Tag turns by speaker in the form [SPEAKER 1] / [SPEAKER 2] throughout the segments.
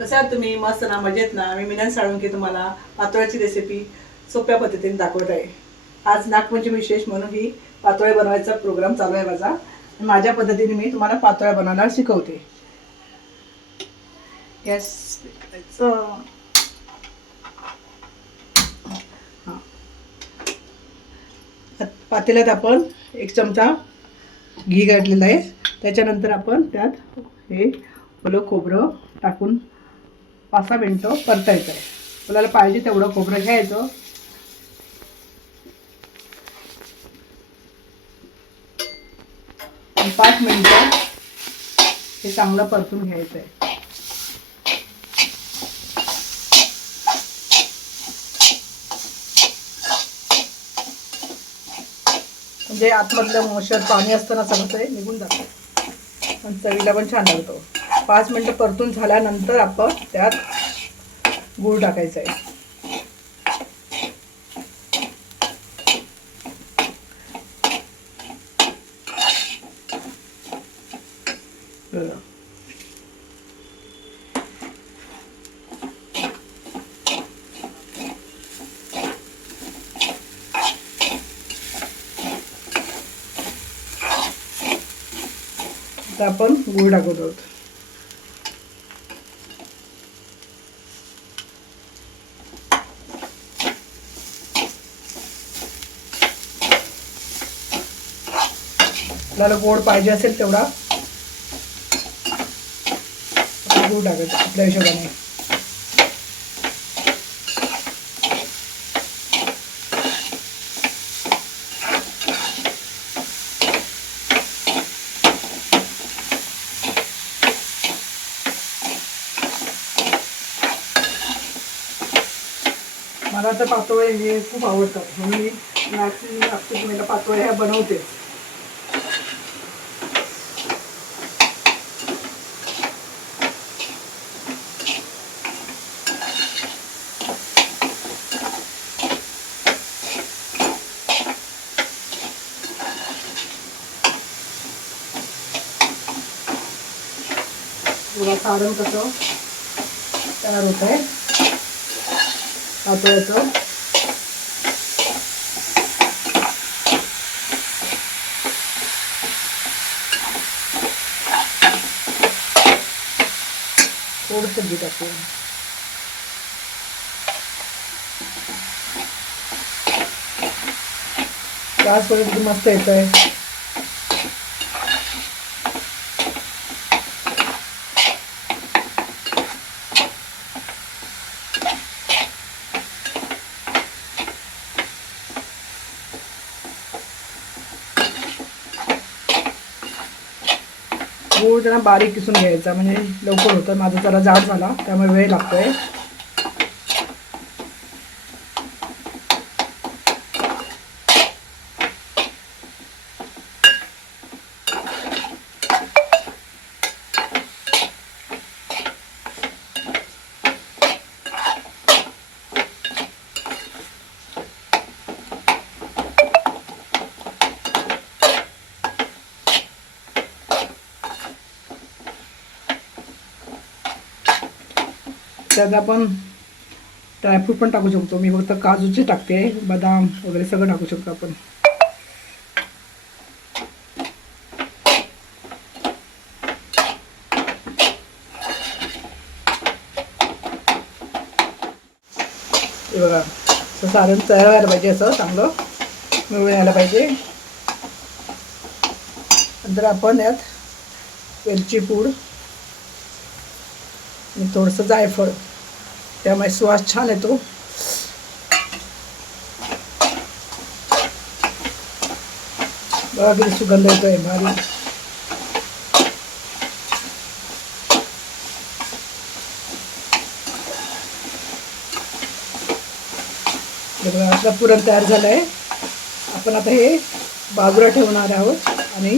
[SPEAKER 1] कसं आहात तुम्ही? मस्त ना मजेत ना? मी मिनन साळुंके तुम्हाला पातोळ्याची रेसिपी सोप्या पद्धतीने दाखवत आहे आज नागपंचमी विशेष म्हणून ही पातोळ्या बनवायचा प्रोग्राम चालू आहे माझा. माझ्या पद्धतीने मी तुम्हाला पातोळ्या बनवायला शिकवते. गॅस हां. पातेल्यात आपण एक चमचा घी घातलेला आहे. त्याच्यानंतर आपण त्यात हे ओलं खोबरं टाकून पाच सहा मिनटं परतायचं आहे आपल्याला पाहिजे तेवढं खोबरं घ्यायचं. पाच मिनटं हे चांगलं परतून घ्यायचं आहे म्हणजे आतमधलं मोशर पाणी असताना सगळं ते निघून जातं आणि चवीला पण छान लागतो. पाच मिनटं परतून झाल्यानंतर आपण त्यात गूळ टाकायचा आहे. आपण गूळ टाकत आहोत. आपल्याला गोड पाहिजे असेल तेवढा गूळ टाकायचं आपल्या हिशोबाने. मला तर पातोळे हे खूप आवडतात. म्हणून मी मॅक्सिमम नागपूर पातोळे ह्या बनवतेच. बघा सारण कसं? तयार होत आहे पातळ्याचं थोडंसं घी टाकून गॅस वगैरे मस्त येत आहे त्यांना बारीक किसून घ्यायचा म्हणजे लवकर होतं. माझा जरा जाड झाला त्यामुळे वेळ लागतोय. त्यात आपण ड्रायफ्रूट पण टाकू शकतो. मी फक्त काजूचे टाकते. बदाम वगैरे सगळं टाकू शकतो आपण. हे बघा असं सारण तयार व्हायला पाहिजे असं चांगलं. मिळून यायला पाहिजे. नंतर आपण यात वेलची पूड आणि थोडंसं जायफळ. त्यामुळे सुवास छान येतो बघा किती सुगंध येतोय भारी बघा आपलं पुरण तयार झालं आहे आपण आता हे बाजूला ठेवणार आहोत आणि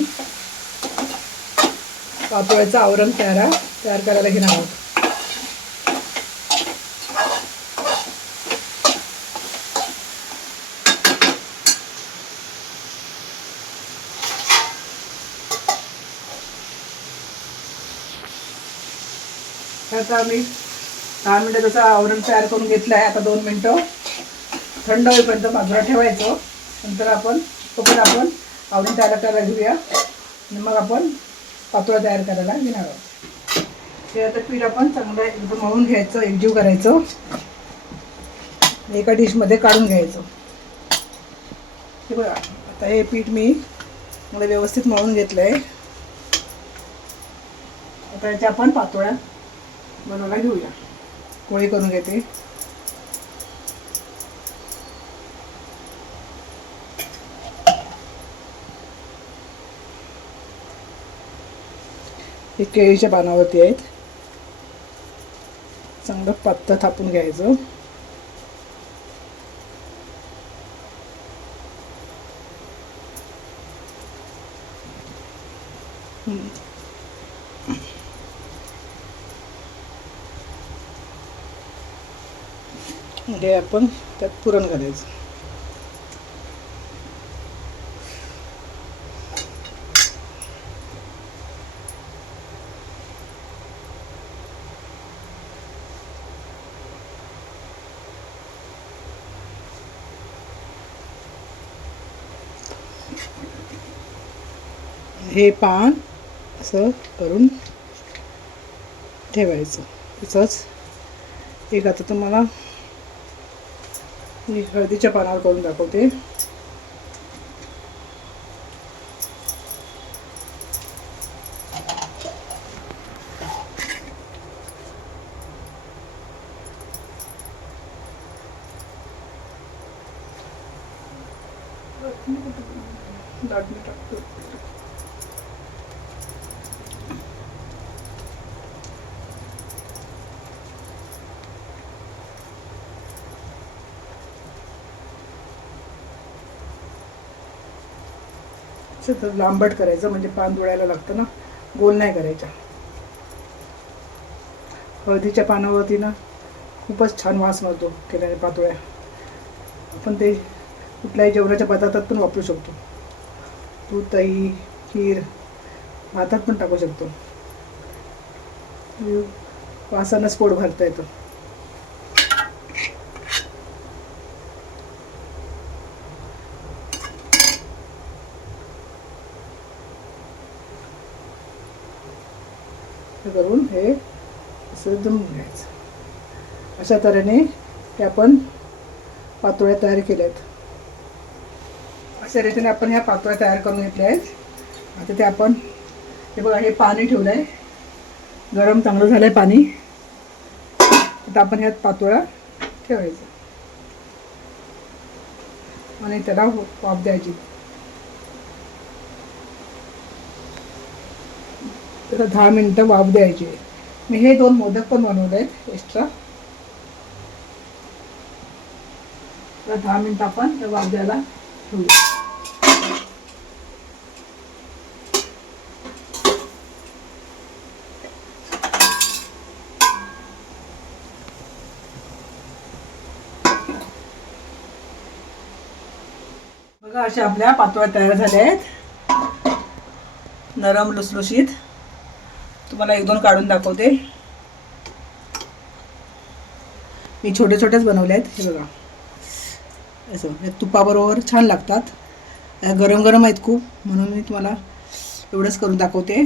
[SPEAKER 1] पातोळ्याचं आवरण तयार तयार करायला घेणार आहोत त्याचा आम्ही दहा मिनटं जसं आवरण तयार करून घेतलं आहे आता दोन मिनटं. थंड होईपर्यंत बाजूला ठेवायचं. नंतर आपण तोपर्यंत आपण आवरण तयार करायला घेऊया. आणि मग आपण पातोळा तयार करायला घेणार आहोत. ते आता पीठ आपण चांगलं एकदम मळून घ्यायचं एकजीव करायचं. एका डिशमध्ये काढून घ्यायचं. हे बघा आता हे पीठ मी मला व्यवस्थित मळून घेतलं आहे आता याच्या आपण पातोळ्या बनवायला घेऊया. पोळी करून घेते. हे केळीच्या पानावरती आहेत. चांगलं पत्ता थापून घ्यायचं. हे आपण त्यात पुरण घालायचं हे पान असं करून ठेवायचं. तसंच एक आता तुम्हाला मी हळदीच्या पानावर करून दाखवते. दाटणी टाकतो. तर लांबट करायचं म्हणजे पान धुळायला लागतं ना. गोल नाही करायच्या हळदीच्या पानावरती ना खूपच छान वास मारतो केल्याने पातोळ्या. आपण ते कुठल्याही जेवणाच्या पदार्थात पण वापरू शकतो. तू दही खीर भातात पण टाकू शकतो. वासानंच पोट भरता येतं. हे करून हे असं दमून घ्यायचं. अशा तऱ्हेने हे आपण पातोळ्या तयार केल्या आहेत अशा रीतीने आपण ह्या पातोळ्या तयार करून घेतल्या आहेत. आता ते आपण हे बघा हे पाणी ठेवलं आहे गरम चांगलं झालं आहे पाणी. आता आपण ह्यात पातोळ्या ठेवायचं. आणि त्याला हो- वाफ द्यायची. त्याला दहा मिनटं वाफ द्यायची मी हे दोन मोदक पण बनवले आहेत एक्स्ट्रा तर दहा मिनटं आपण वाफ द्यायला ठेवू बघा अशा आपल्या पातोळ्या तयार झाल्या आहेत. नरम लुसलुशीत. तुम्हाला एक दोन काढून दाखवते. मी छोटे छोटेच बनवले आहेत हे बघा. असं तुपाबरोबर छान लागतात. गरम गरम आहेत खूप म्हणून मी तुम्हाला एवढंच करून दाखवते.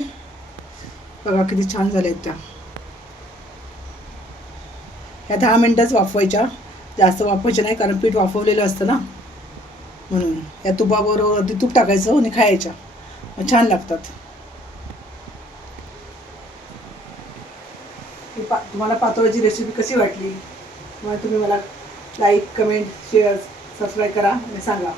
[SPEAKER 1] बघा किती छान झाल्या आहेत त्या. ह्या दहा मिनटंच वाफवायच्या. जास्त वाफवायच्या नाही कारण पीठ वाफवलेलं असतं ना. म्हणून या तुपाबरोबर अगदी तूप टाकायचं आणि खायच्या. छान लागतात. पा तुम्हाला पातोळ्याची रेसिपी कशी वाटली? किंवा तुम्ही मला लाईक कमेंट शेअर सबस्क्राईब करा आणि सांगा.